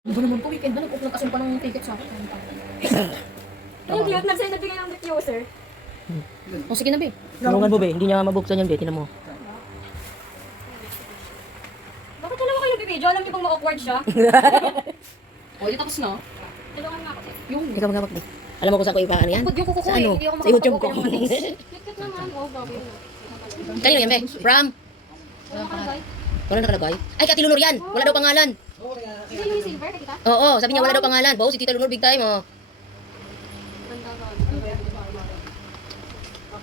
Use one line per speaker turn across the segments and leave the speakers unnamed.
Ano ba naman po, weekend na, nag-open kasi pa ng ticket sa akin.
Yung cute, nagsend nagbigay ng user.
O sige na, be.
Tulungan mo, be. Hindi niya mabuksan yan, be. Tinan mo.
Bakit wala mo kayo bibidyo? Alam niyo bang ma-awkward siya?
O, di tapos na.
Tulungan nga ako.
Yung,
Ikaw magkabak, be. Alam mo kung saan ko ipaano yan?
Pag yung kuko ko
Sa ano?
hindi ako
Sa YouTube ko.
makapag-open ng
naman. Oh, bago yun.
Kanino yan, be? Bram?
Wala ka na, guys.
Wala nakalagay? Ay, kay Ate Lunor yan. Wala daw pangalan.
Hindi yung
Oo, sabi niya wala daw pangalan. Bo, si Tita Lunor big time, oh.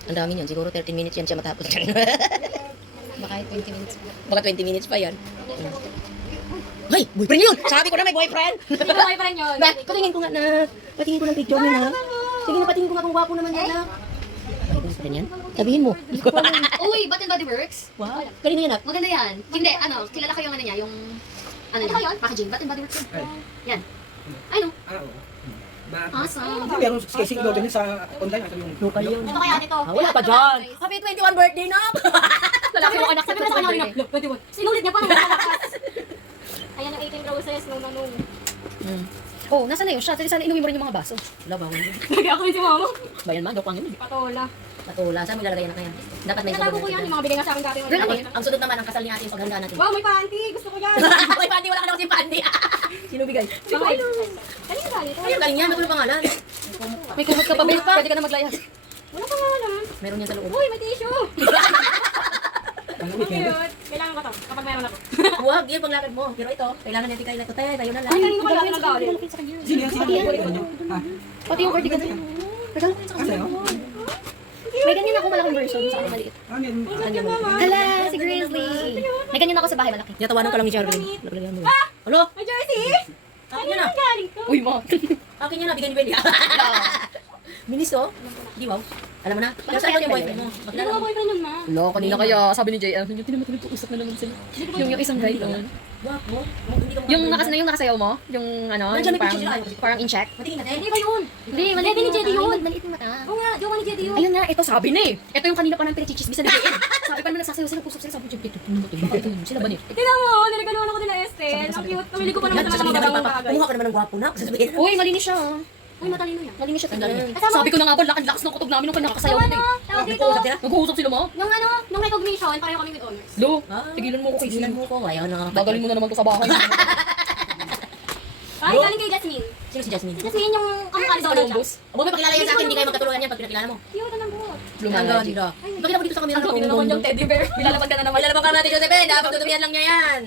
Ang dami niyan. Siguro 13 minutes yan siya matapos.
Baka 20 minutes.
Baka 20 minutes pa yan. Ay, boyfriend yun! Sabi ko na may boyfriend!
Hindi ko kayo rin yun.
Ba, patingin ko nga na. Patingin ko ng picture niya na. Sige na, patingin ko nga kung gwapo naman yan na. Boyfriend yan? Sabihin mo.
Uy, Bath and Body Works?
wow. Kanina yan, ah.
Maganda yan. Hindi, ano, kilala ko yung ano niya, yung... Ano niya?
yun?
Packaging. Body Works yun. Yan. Ay, no.
Ah, oo. Ba-
Awesome.
Hindi, meron sketching daw din sa online. Ito yung
Local yun.
Ano kaya nito?
Ah, wala pa dyan. Happy 21 birthday, no?
Lalaki mo anak
Sabi mo sa kanya kanina, look, 21. Sinulit niya pa nung. Ayan ang 18 roses nung nanong.
Hmm.
Oh, nasa na yun siya? Sana inumin mo rin yung mga baso.
Wala ba?
Nagay ako si mama.
Bayan man, joke lang yun.
Patola.
Patula. Saan mo ilalagay yan na kaya? Dapat may
Natago ko yan, yung mga bigay nga sa akin dati.
Really?
Tapos, ang sunod naman, ang kasal ni ate yung paghanda natin.
Wow, may panty. Gusto ko yan.
May pandi, wala ka na kasi pandi. Sino bigay?
Bangay. Kanina ba ito?
Ayun, galing yan. Ano pangalan?
May kumot ka pa, be. Pwede ka na maglayas.
Wala pa nga.
Meron yan sa loob.
Uy, may tissue.
Ang
cute. Kailangan ko to kapag meron ako.
Huwag, yan panglakad mo. Pero ito, kailangan natin kayo na ito. Tayo, na lang.
Ay, kanina ko.
Sino yan? Sino yan? Ah,
Pati yung cardigan niya. Regalo ko yun sa
ah, sa'yo?
May ganyan ako malaking version sa akin maliit.
Ah.
Hala, si Grizzly. May ganyan ako sa bahay malaki.
Tinatawanan ka lang ni Charlie. Mo. Ano?
May jersey.
Akin yan ah.
Galing to.
Uy, ma.
Akin yan ah. Bigyan ni Benny. Minis oh. Di wow. Alam mo na. Nasaan ba yung boyfriend mo?
Ano nga
mo.
boyfriend nun, ma?
Lo, kanina kaya sabi ni JM, yung tinama nag-uusap na naman sila. Yung, yung isang guy doon.
Hindi
Yung nakas yung nakasayaw mo, yung ano, yung parang, parang in check.
Patingin natin.
Hindi ba yun?
Hindi, maliit
Hindi, ni Jedi yun.
Maliit yung mata.
Oo nga, jowa ni Jedi yun.
Ayun nga, ito sabi na eh. Ito yung kanina pa namin pinachichismisan ni JM. Sabi pa naman nagsasayaw sila, kusap sila, sabi ko, ito, ito, ito, sila ba niya?
Tingnan mo, niregaluhan ako nila Estelle. Ang cute. Pumili ko pa naman mga
naman
magandang
papa.
bagay.
Kumuha ka naman ng gwapo na.
Uy, malinis siya.
Uy, matalino yan.
Malinis siya.
Kasama-
Sabi ko na nga ba, lakas ng kutob namin nung nakakasayaw
Yung
ko
ano,
eh.
tawag dito.
Nag-uusap sila?
Mo?
Yung ano, nung recognition, pareho kami with honors.
Lo,
Ah.
tigilan mo ko kay
Silan mo ko. Ayaw na.
Gagaling mo na naman to sa bahay.
Ay,
Bro.
galing kay Jasmine.
Sino si Jasmine?
Jasmine yung kamukha ni
Sa
Donald
Columbus.
Huwag mo pakilala yan sa akin. Hindi kayo magkatuluyan yan pag pinakilala mo.
Cute ang buhok.
Ang ganda. Pakita mo dito sa camera.
Ang na naman yung teddy bear. Nilalaban ka na naman.
Malalabang ka natin, Josephine. Dapat tutumihan lang niya yan.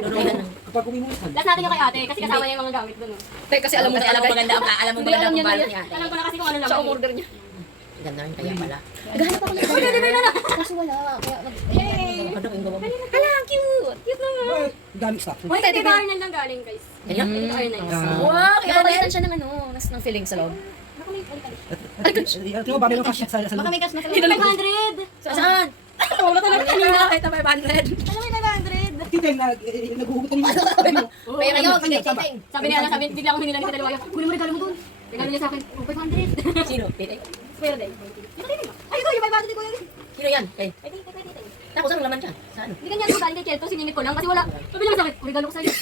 Luluyan lang.
Kapag uwi mo, saan?
Last natin yung kay ate kasi kasama niya yung mga gamit doon. oh.
Te, kasi alam mo
Kasi
na
alam mo maganda ang alam mo
Hindi,
maganda
alam
ang
niya na
balot
yan.
niya.
Alam ko na kasi kung ano lang.
Siya ang order niya.
Ganda rin kaya pala.
Naghahanap ako ng na Kaso wala. Kaya nag...
Ano yung gawa mo?
Hala, cute! Cute naman.
Bakit? Gamit stock.
Uy,
Teddy
kay
bear.
Arnel lang galing, guys.
Kaya?
Kay Arnel.
Ah.
Wow, kaya
Napapalitan siya ng ano, nas- ng feeling sa loob.
Baka may balik.
Tingnan mo, bagay ng sa sa
Baka
loob.
may cash na sa 500!
Sa saan?
Wala talaga kanina.
Kahit na 500.
Alam mo, 500!
Tita, nag- eh, naghuhugutan mo.
Pera yun, sige, titing.
Sabi niya, sabi, bigla akong hinila ni sa dalawa. Kunin mo regalo mo dun. Regalo niya sa akin, oh, 500.
Sino? Titing?
Pwede din. Ay, ko, yung 500 ko yun.
Sino yan? Kay.
Pwede, pwede, pwede.
Tapos anong laman siya? Sa ano?
Hindi ganyan, galing kay Kelto, siningit ko lang kasi wala. Sabi niya sa akin, regalo ko sa'yo.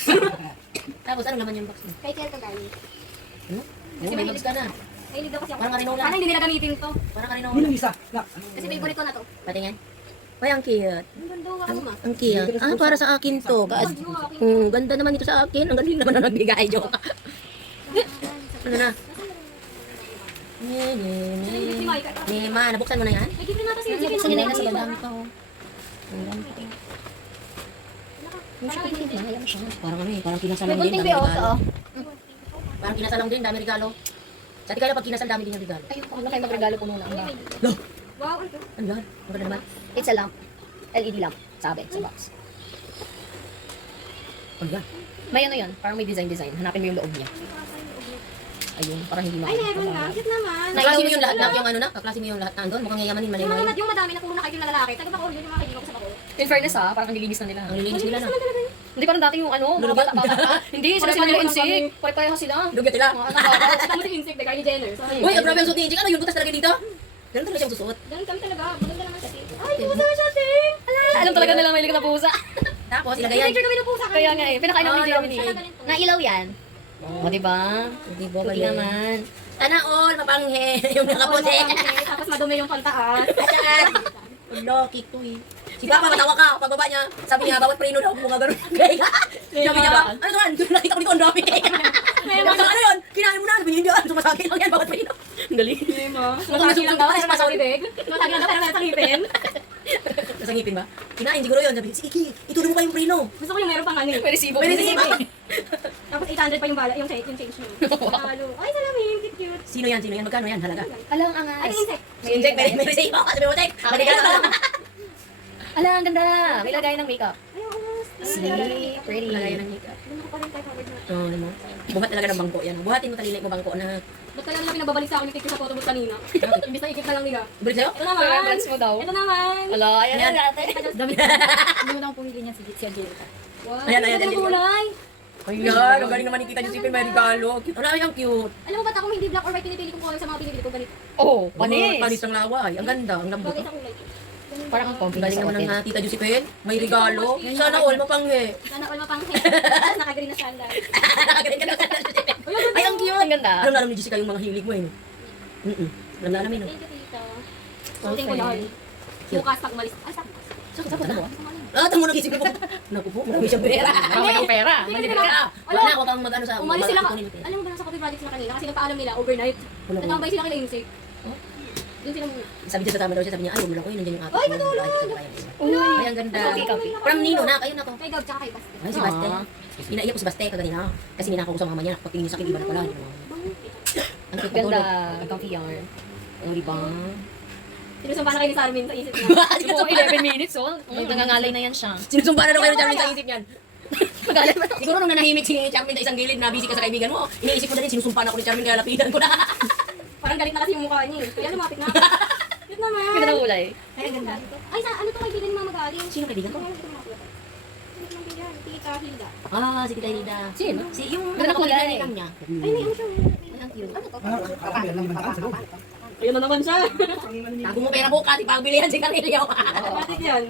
Tapos anong laman yung box mo?
Kay Kelto galing.
Ano?
Kasi
may box ka na.
Mahilig daw kasi ako.
Parang marino lang.
Sana hindi nila gamitin to.
Parang kanino.
Yun ang isa.
Kasi favorite ko na to.
Patingin. Ay, ang cute.
Ang ganda, ano ma.
Ang cute. Ah, para sa akin to. Kaas. Hmm, ganda naman ito sa akin. Ang galing naman na nagbigay. Joke. ano na? Ni, ni, ma, nabuksan mo na yan?
May gift na natin si Jimmy.
Buksan niya na yun nasa
Ang
baba.
Ang dami pa, oh. Ang dami pa. Parang ano eh, parang kinasal
May
lang din.
oh,
regalo.
oo.
Parang kinasal lang din, dami regalo. Sa atin kaya pag kinasal, dami din yung regalo.
Ayun, na kayo magregalo po muna. Dami.
Wow, ano?
Ano yan? Maganda naman.
It's a lamp. LED lamp. Sabi, sa box.
Ano yan?
May ano yan, parang may design-design. Hanapin mo yung loob niya. Ayun, parang hindi
Ay, meron nga. Cute naman.
Kaklase mo yung lahat na, yung ano na? Kaklase mo yung lahat na andun? Mukhang yayamanin,
Yung
malay
mga yung madami na puro na kayo na lalaki. Taga Bacoor yun yung mga kaibigan ko sa Bacoor.
In fairness ha, parang ang lilinis na nila.
Ang lilinis nila na.
yun.
Hindi parang dati yung ano, mga bata-bata pa. Hindi, sila sila nila insig. Pare-pareho sila.
Dugyot nila.
Mga anak bata.
Tama si Insect, the Kylie Jenner.
Uy, ang grabe ang suot ni Inchik. Ano yung butas talaga dito? Ganun talaga siyang susuot.
Ganun kami talaga. Maganda naman kasi. Ay, pumunta na siya, Ting! Ala!
Alam talaga nila may liga na pusa.
Tapos, ilagay yan.
Picture kami ng pusa.
Kaya nga eh, pinakain namin
Oh,
ni
yung
Jeremy.
Sana ganito.
Nailaw yan. O, di ba?
Di ba, galing?
naman.
Sana all, mapanghe. yung nakaputi.
Tapos madumi yung pantaas.
At saka, Ulo, kiko eh. Si Papa, matawa ka. Pagbaba niya, sabi niya, bawat prino daw, mga ganun. Sabi niya, ano to yan? Nakita ko dito, ang dami. Ano yun? Kinain mo na, sabi niya, sumasakit lang yan, bawat prino. Ang galing.
Masagi lang daw, pero nasa bibig. Masagi lang daw, pero nasa ngipin.
Nasa ngipin ba? Kinain siguro yun. Sabi, si Iki, itulong mo pa yung prino.
Gusto ko yung meron pang ano eh.
May resibo.
May resibo.
Tapos 800 pa yung bala, yung change, yung change mo. Halo. Ay, salamin, cute cute.
Sino yan? Sino yan? Magkano yan? Halaga?
Alang
Ay,
angas.
yung insect.
May check, may, may resibo. Sabi mo, check. Sabi ka lang.
Alang, ang ganda. May lagay ng makeup.
Ay.
See? Pretty.
Lagay ng makeup.
Doon ako pa rin tayo covered na.
Oo, ano mo? Buhat talaga ng bangko yan. Buhatin mo talinay mo bangko na.
Ba't kaya nila pinababalik sa akin ni Kiki sa photo booth kanina? Imbis na ikit na lang nila.
Balik sa'yo?
Ito naman.
Remembrance mo daw.
Ito naman.
Wala, ayan na natin.
Dami.
Hindi mo na pumili niya si Angelica.
Wow.
Ayan, ayan,
Ito
ayan.
yung kulay.
Ayan, ang galing naman ni Tita Josephine, may regalo. Cute. Wala, ang cute.
Alam mo ba't ako hindi black or white pinipili kong color sa mga pinipili ko ganito?
Oh,
Panis.
panis.
Panis ang laway. Ang ganda, ang lambot.
Bagay sa kulay.
Parang ang comfy
galing
sa
naman ng
hotel.
ah, Tita Josephine. May regalo. Sana all mapanghe.
Sana all mapanghe. Naka-green na sandal.
Nakagaling ka na sa Ay, ang cute.
Ang ganda.
Alam na alam ni Jessica yung mga hilig mo eh. Mm-mm. Alam na alam eh. no?
Thank you, tita. Suotin ko yan. Bukas pag umalis. Ay, sa bukas.
Sa sa mo. Ah, tamo nag-isip ko. Naku po, marami siyang pera.
Marami kang pera.
Hindi,
ka.
hindi.
Wala na ako pang mag-ano sa
Umalis sila ka. Alam mo ba nasa copy project sila kanina? Kasi nagpaalam nila overnight. Nagtambay sila kila Insect.
Oh?
Doon sila muna.
Sabi niya sa tama daw siya, sabi niya, ay, wala ko yun, nandiyan yung ate.
Ay, matulog!
Ay, ang ganda.
Copy, copy.
From Nino na, kayo na to.
Kay Gab tsaka kay Basti.
Ay, si Baste. Inaiyak ko si Baste kaganina. Kasi ninakaw ko sa mama niya. Pagtingin niya sa akin, iba na pala. Ang
Ganda.
matulog.
Comfy yarn.
Oh, di ba?
Sinusumpa na kayo ni Sarmin sa isip niya.
Oo, 11 minutes oh. May nangangalay na yan siya.
Sinusumpa na kayo ng Charmin sa isip niyan. Magalit ba? Siguro nung nanahimik si Charmin sa isang gilid na busy ka sa kaibigan mo, iniisip ko na rin, sinusumpa na ako ni Charmin kaya lapidan ko na.
Parang galit na kasi yung mukha niya eh. Kaya lumapit na. Cute naman.
Ganda ng kulay.
Ay, ganda. Ay, sa ano to kaibigan ni Mama Galing?
Sino kaibigan ko?
Tita Hilda.
Ah, si Tita Hilda.
Sino?
Si yung
Ganda ng kulay.
niya.
Ay, may ano siya.
Ay, ang cute. Ano to?
Kakabilan lang naman sa.
Ayun na naman siya.
Tago mo pera bukas, ipagbilihan si Carillo.
Bakit yan?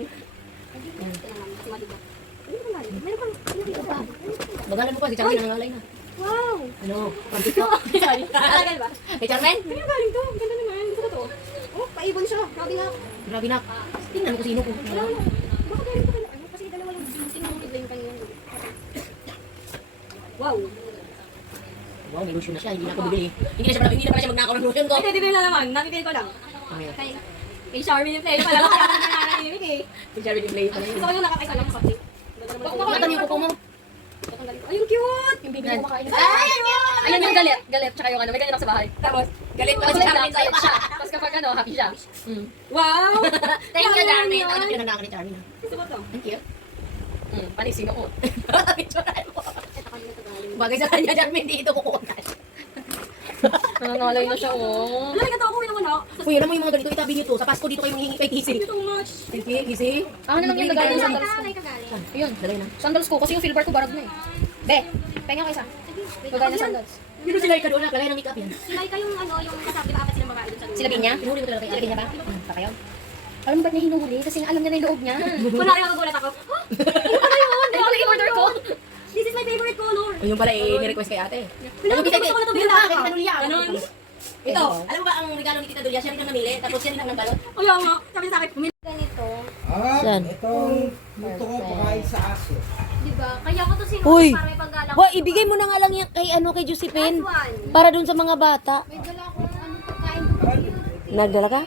Bagalan mo pa, si Charmin nangangalay na.
Wow!
Ano? Pagkit ko.
Sorry. Talagal ba?
Kay Charmin?
Kaya galing to. Ganda naman. Ko to. Oh, paibon siya. Grabe na.
Grabe na. Tingnan ko sino ko.
Wala na. Bakit galing to? Ano? Kasi dalawa yung sinong bigla yung kanina. Wow.
Wow, may lotion na siya. Hindi na ako bibili. Hindi na siya pala, hindi na pala siya magnakaw ng lotion ko.
Ay, bibili na naman. Nabibili ko lang.
Okay.
Kay, kay Charmin yung play. Pala ko kaya naman nananahimik eh.
Si Charmin yung play pala
Gusto ko yung nakakaisa lang sa.
Matan yung kuko mo.
Yung!
Yung bibili ko makain.
Ay,
Ayan yung galit. Galit. Tsaka yung ano. May galit ako sa bahay.
Tapos, galit pa
Tapos
si
siya
Charmin sa'yo.
siya. Tapos kapag ano, happy siya. Mm.
Wow!
Thank you,
Ano yan?
Ano ni Charmin? ah?
Gusto ko to.
Thank you.
Mm. Panising ako.
Picturean mo. Bagay sa kanya, Charmin, dito kukuha.
Nangangalay na siya oh.
Alam ka to, ako naman ako.
Uy, alam mo yung mga ganito, itabi niyo to. Sa Pasko dito kayo manghingi kay Kisi.
Thank you so much.
Kisi, Kisi.
Ako na lang yung nagaya ng sandals ko. Ayun.
Lagay na.
Sandals ko. Kasi yung silver ko barag na eh. Be, penga kayo isa. Nagaya ng sandals.
Dito sila ikaw doon, lagay ng makeup yan.
Sila ikaw yung ano, yung kasama, di ba apat silang babae dun sa dulo?
Sila Binya?
Pinuli mo talaga kay
Sila. Binya ba? Hmm, pa kayo? Alam mo ba't niya hinuhuli? Kasi alam niya na yung loob niya.
Kunwari nakagulat ako. Huh?
Ano pala yun? Ano pala yung order ko?
This is my favorite color.
O yung pala, eh, ni-request kay ate.
Pinag- gusto ko na to,
Dito
Binya.
ba? Kay Tita Dulia.
Ganun.
Ito, alam mo ba ang regalo ni Tita Dulia? Siya rin ang namili, tapos siya rin ang nagbalot.
Kaya nga, sabi sa akin, ganito.
Ah, itong luto ko pakain sa aso.
Di ba? Kaya ko to sinuot
Uy!
para may panggalang.
Wa, ibigay mo na nga lang yan kay ano kay Josephine
Last one.
para dun sa mga bata.
May dala akong ano pagkain ko.
Nagdala ka?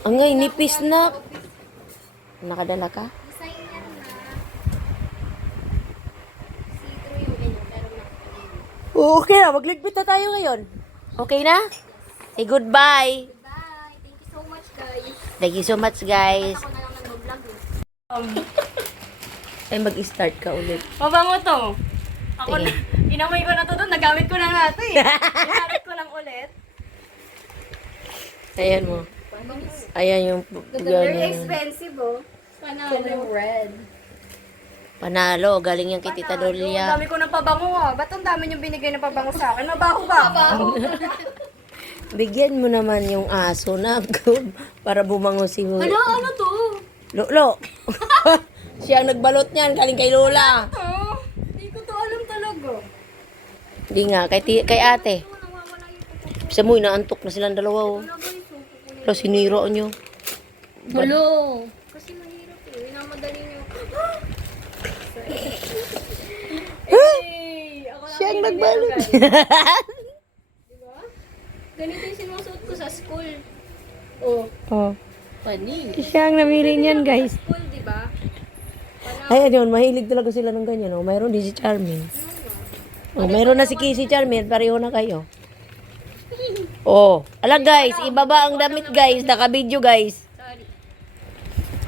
Ang ngay, nipis na. Nakadala ka?
Design na. See-through yung ganyan, pero na.
Okay na, magligbit na tayo ngayon. Okay na? Say goodbye.
Bye! Thank you so much, guys.
Thank you so much, guys.
Ako na lang nag-vlog eh.
Ay, mag-start ka ulit.
Mabango to. Ako na, inamoy ko na to doon, nagamit ko na nga to eh. Ginamit ko lang ulit.
Ayan mo. Ayan yung
Very expensive oh. Panalo.
red.
Panalo, galing yung kay Tita
Ang
Dolia.
dami ko ng pabango ah. Ba't ang dami yung binigay ng pabango sa akin? Mabaho ba? Mabaho.
Bigyan mo naman yung aso na para bumango si
ano? Ano to?
Lolo.
Siya ang nagbalot niyan, galing kay Lola.
Oh, hindi ko to alam talaga.
Hindi nga, kay, ti- kay ate. Sa mo, inaantok na silang dalawa. Oh. Pero siniro nyo.
Hulo.
Kasi mahirap eh. Minamadali niyo. Hey! Ako
Siya ang nagbalot.
Diba? Ganito yung sinusuot ko sa school. Oh,
oh.
Paning.
Siya ang namili niyan, guys.
school, di ba?
Ay, ayun, mahilig talaga sila ng ganyan. Oh. Mayroon din si Charmin. Oh, mayroon na si Casey Charmin. Pareho na kayo. Oh, ala guys, ibaba ang damit guys. Naka-video guys.
Sorry.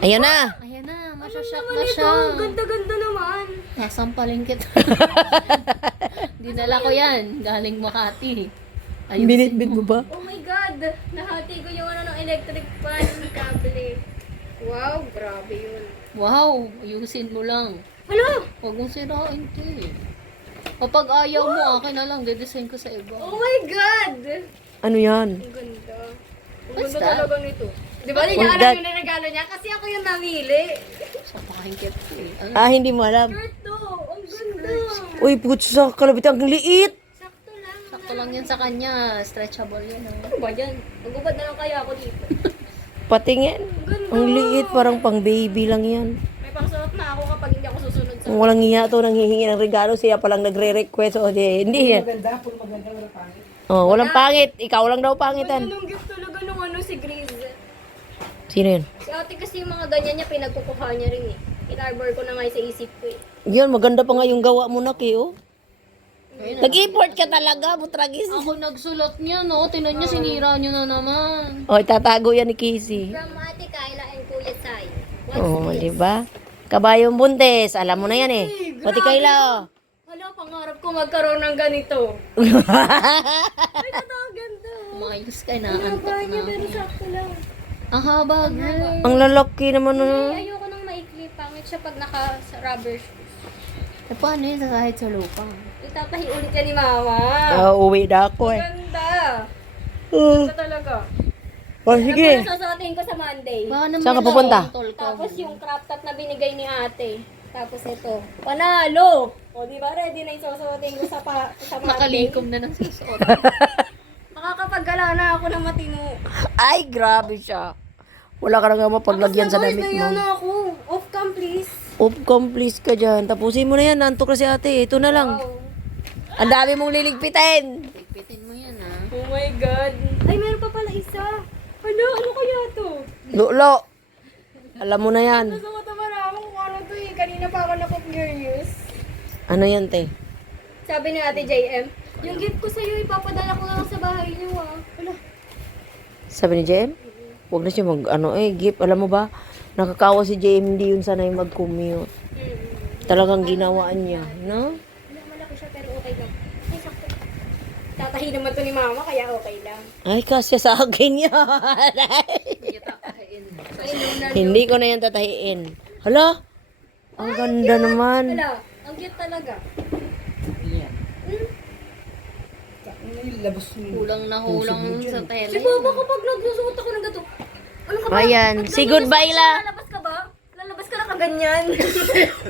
Ayun na.
Ayan na, masyasyak na
Ito,
siya.
ang ganda-ganda naman.
Nasampalin kita. Dinala ko yan. Galing Makati. Ayun.
Binitbit mo ba?
Oh my God! Nahati ko yung ano ng electric fan cable. Wow, grabe yun.
Wow, ayusin mo lang.
Hala!
Huwag mong sirain, te. Kapag ayaw mo, akin na lang. Dedesign ko sa iba.
Oh my God!
Ano yan?
Ang ganda. Ang
What's
ganda
that?
talaga nito. Di ba,
What's
hindi
that?
alam yung regalo niya kasi ako yung namili.
Sa pakingkit ko eh. Ano?
Ah, hindi mo alam.
Shirt to! Ang ganda!
Uy, putz sa kalabit ang liit.
Sakto lang.
Sakto lang yan sa kanya. Stretchable yan. ah.
Ano ba yan? Magubad na lang kaya ako dito.
Patingin.
Ang
liit, parang pang baby lang yan.
May pangsuot na ako kapag hindi ako susunod sa...
Kung walang hiya to, nang hihingi ng regalo, siya palang nagre-request. O, di, hindi yan.
Maganda, puro maganda, wala pangit.
Oh, walang pangit. Ikaw lang daw pangitan.
Anong gift talaga nung ano si Grace?
Sino yun?
Si ate kasi yung mga ganyan niya, pinagkukuha niya rin eh. Inarbor ko na nga sa isip ko eh.
Yan, maganda pa nga yung gawa mo na, Keo. Nag-import ka talaga, butragis.
Ako nagsulat niya, no? Tinan niya, sinira niyo na naman.
O, itatago yan ni Casey.
From Ate Kyla and Kuya Sai.
Oo, oh, di ba? Kabayong buntes, alam mo na yan eh. Pati Kayla, oh.
Hala, pangarap ko magkaroon ng ganito. Ay, totoo, ganda.
Umayos ka na,
Ang
antok
haba niya,
na.
pero sakto lang.
Ang haba, girl.
Ang lalaki naman
Ay,
ano.
ayoko nang maikli. Pangit siya pag naka sa rubber shoes.
E paano yun sa kahit sa lupa?
Itatahi ulit yan ni Mama.
Ah, uwi na ako eh.
Ganda.
Uh,
Ganda talaga.
oh,
Sige.
sige.
Ano susuotin ko sa Monday?
Baka naman
Saan ka pupunta?
Tapos yung crop top na binigay ni ate. Tapos ito. Panalo! O, di ba? Ready na isusuotin ko sa, pa, sa Monday.
Nakalikom na ng susuot.
Makakapaggala na ako ng matino.
Ay, grabe siya. Wala ka na nga mapaglagyan sa damit
Tapos
mo.
na ako. Off cam, please.
Off cam, please ka dyan. Tapusin mo na yan. Nantok na si ate. Ito na lang.
Wow.
Ang dami mong liligpitin.
Pipitin mo yan, ah.
Oh my God. Ay, meron pa pala isa. Ano? Ano kaya to?
Lulo. Alam mo na yan.
Gusto ko ako kung ano to eh. Kanina pa ako na-curious.
Ano yan, te?
Sabi ni ate JM, yung gift ko sa'yo, ipapadala ko na lang sa bahay niyo ah. Wala.
Sabi ni JM? Huwag na siya mag, ano eh, gift. Alam mo ba? Nakakawa si JM, hindi yun sanay mag-commute. Talagang ginawaan niya, no?
Wala, malaki siya pero okay lang. Ay, sakto. Tatahi naman to ni mama, kaya okay lang.
Ay, kasi sa akin yan.
Ay,
hindi ko na yan tatahiin. Hala? Ang ganda naman.
Wala. Ang cute talaga.
Labas mo.
Kulang na kulang sa tele.
Si Baba kapag nagsusuot ako ng gato. Ano ka ba?
Ayan. Say
ganyan?
goodbye la.
Lalabas ka ba? Lalabas ka na kaganyan.